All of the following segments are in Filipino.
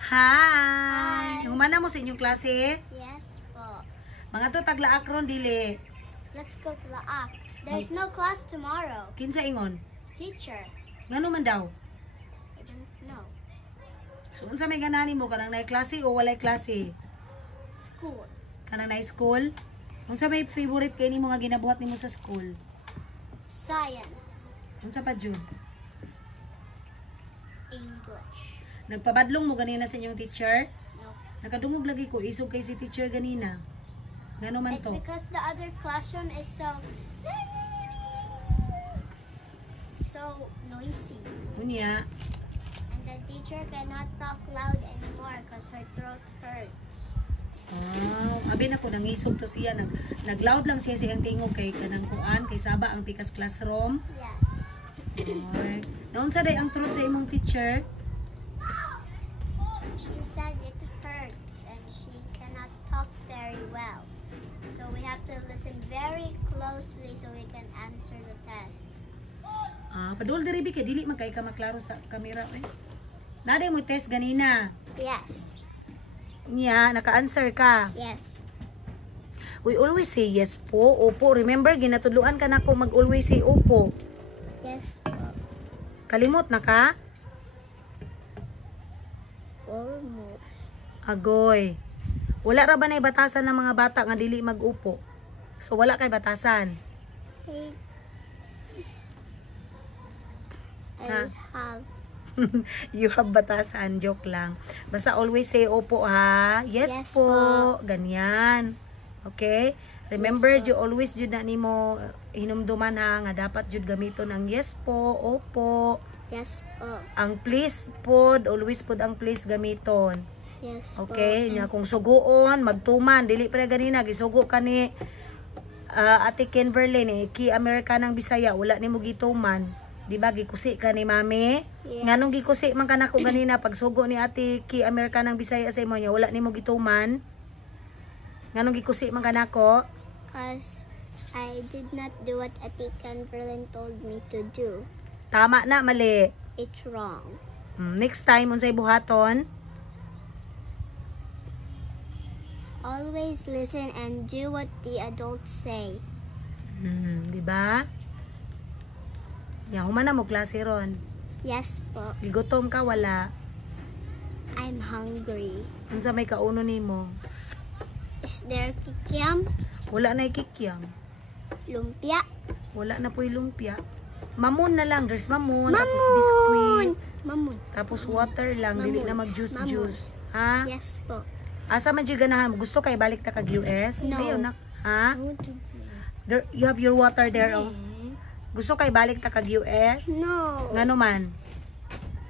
Hi! Humana mo sa inyong klase? Yes po. Mga to taglaak ron dili. Let's go to Laak. There's no class tomorrow. Kinsa ingon? Teacher. Ngano man daw? I don't know. So unsa may ganani mo kanang nay klase o walay klase? School. Kanang nay school? Unsa may favorite kay nimo nga ginabuhat nimo sa school? Science. Unsa pa jud? English. Nagpabadlong mo ganina sa inyong teacher? No. Nakadungog lagi ko isog kay si teacher ganina. Ngano man It's to? because the other classroom is so noisy. Unya, And the teacher cannot talk loud anymore because her throat hurts. abi na ko nangisog to siya nagloud lang siya siyang tingog kay kanang kuan kay Saba ang pikas classroom. Yes. Oy. Naon sa day ang turot sa imong teacher? She said it hurts and she cannot talk very well. So we have to listen very closely so we can answer the test. Padul diri bi kay dili man kay ka maklaro sa camera eh. Naday mo test ganina. Yes. Niya, naka-answer ka. Yes. We always say yes po, opo. Remember, ginatudluan ka na ko mag-always say opo. Yes. Kalimot na ka? Almost. Agoy. Wala ra ba na batasan ng mga bata nga dili mag-upo? So, wala kay batasan. I have. You have batasan. Joke lang. Basta always say opo ha. Yes, Yes po. po. Ganyan. Okay? Remember, Yes po. you always jud na nimo hinumduman ha nga dapat jud gamiton ang yes po, opo. Yes po. Ang please pod, always pod ang please gamiton. Yes Okay? po. Nya kung suguon, magtuman. Dili pa ganina gisugo ka ni Ate Kimberly ni Ki Amerikanang Bisaya, wala nimo gituman. Di ba gikusi ka ni Mami? Yes. Nganong gikusi man kanako ganina pag sugo ni Ate Ki Amerikanang Bisaya sa imo nya wala nimo gituman? Nganong gikusi man kanako? Because I did not do what Ate Canverlin told me to do. Tama na, mali. It's wrong. Next time unsay buhaton? Always listen and do what the adults say. Di ba? Ya, human na mo klase ron. Yes po. Gutom ka wala. I'm hungry. Unsa may kauno nimo? Is there kikiam? Wala na ikikyam. Lumpia? Wala na po'y lumpia. Mamun na lang. There's mamun. Tapos Mamun! biskuit. Mamun. Tapos water lang. Dili Mamun. na mag-juice Mamun. juice. Ha? Yes po. Asa man dyan ganahan? Gusto kay balik ta kag US? No. Ayun na. Ha? There, you have your water there. Oh. Gusto kay balik ta kag US? No. Ngano man?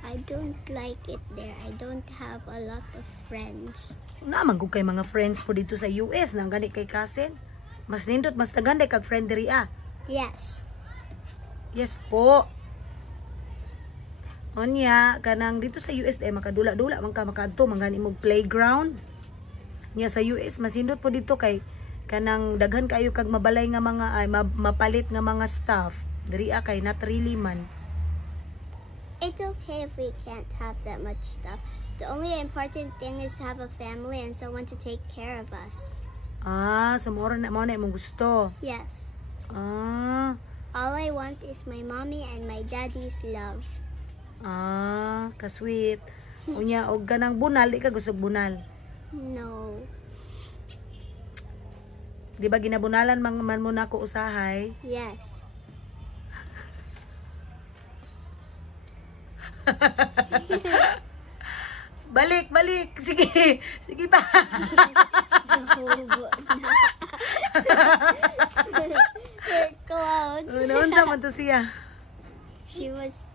I don't like it there. I don't have a lot of friends. Naman kung kay mga friends po dito sa US nang gani kay Kasen. Mas nindot, mas taganday kag friend diri ah. Yes. Yes po. Onya, kanang dito sa US makadula-dula man ka makadto mangani mo playground. Nya sa US masindot po dito kay kanang daghan kayo kag mabalay nga mga mapalit nga mga staff. Diri kay not really man. It's okay if we can't have that much stuff. The only important thing is to have a family and someone to take care of us. Sumora na mo na imong gusto. Yes. Ah, All I want is my mommy and my daddy's love. kasweet. Unya og kanang bunal, di ka gusto bunal. No. Di ba ginabunalan man mo na ko usahay? Yes. Balik, balik. Sige. Sige pa. Her clothes. Naunsa man to siya? She was